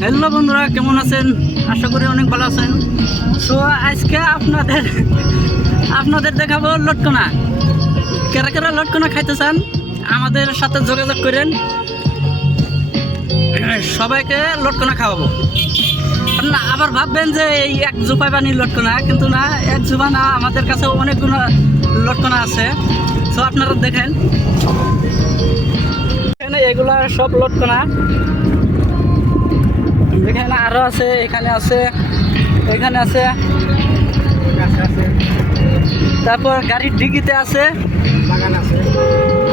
Hello বন্ধুরা, কেমন আছেন? আশা করি অনেক ভালো আছেন। সো আজকে আপনাদের আপনাদের দেখাবো লটকনা। কেরা কেরা লটকনা খাইতে চান, আমাদের সাথে যোগাযোগ করেন। সবাইকে লটকনা খাওয়াবো। না, আবার ভাববেন যে এই এক জোপায় বানি লটকনা, কিন্তু না, এক জোপা না, আমাদের কাছে অনেকগুলো লটকনা আছে। সো আপনারা দেখেন। এগুলা সব লটকনা। এখানে আরও আছে, এখানে আছে এখানে আছে। তারপর গাড়ির ডিগিতে আছে। বাগান আছে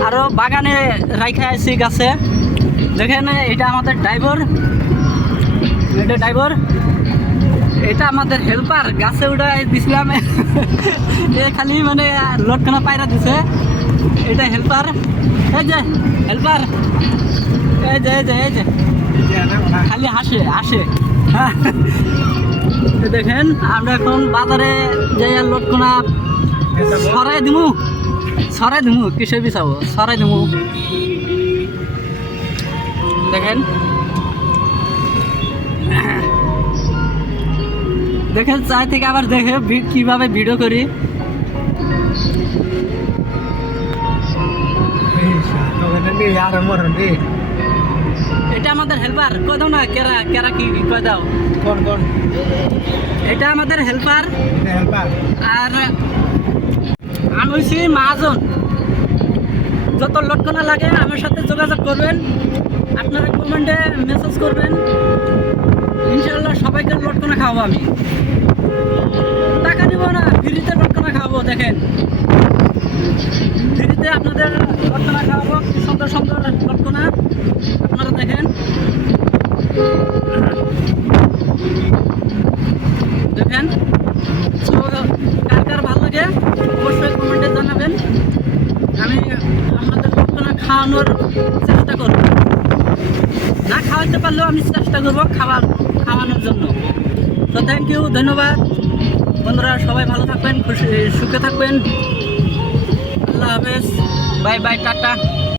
আরও বাগানে রাইখা আছি গাছে। দেখেন, এটা আমাদের ড্রাইভার। এটা ড্রাইভার। এটা আমাদের হেল্পার, গাছে উঠাই দিছিলাম। এ খালি মানে লটখানা পায়রা দিছে। এটা হেল্পার। এই যে, হেল্পার। এই যে এই যে এই যে। খালি হাসে হ্যাঁ। দেখেন, আমরা এখন বাজারে যাই আর লটকনা সরাই দিমু। সরাই দিমু কিসে বিচাবো সরাই দিমু। দেখেন। দেখেন, চাই থেকে আবার দেখে কীভাবে ভিডিও করি। আর মরণ এটা আমাদের হেল্পার কয় দাও না কেরা কেরা কি কয় দাও? কোন কোন? এটা আমাদের হেল্পার হেল্পার আর আমি হচ্ছি মহাজন। যত লটকনা লাগে আমার সাথে যোগাযোগ করবেন। আপনারা কমেন্টে মেসেজ করবেন। ইনশাল্লাহ সবাইকে লটকনা খাওয়াবো আমি। টাকা দিব না ফ্রিতে লটকনা খাওয়াবো দেখেন। ফ্রিতে আপনাদের লটকনা খাওয়াবো কি সুন্দর সুন্দর লটকনা আপনারা দেখেন কার ভালো লাগে, অবশ্যই কমেন্টে জানাবেন। আমি আপনাদের লটকনা খাওয়ানোর চেষ্টা করব। না খাওয়াতে পারলেও আমি চেষ্টা করব খাবার খাওয়ানোর জন্য। তো থ্যাংক ইউ ধন্যবাদ। বন্ধুরা, সবাই ভালো থাকবেন, খুশি, সুখে থাকবেন। আল্লাহ হাফেজ। Bye bye tata.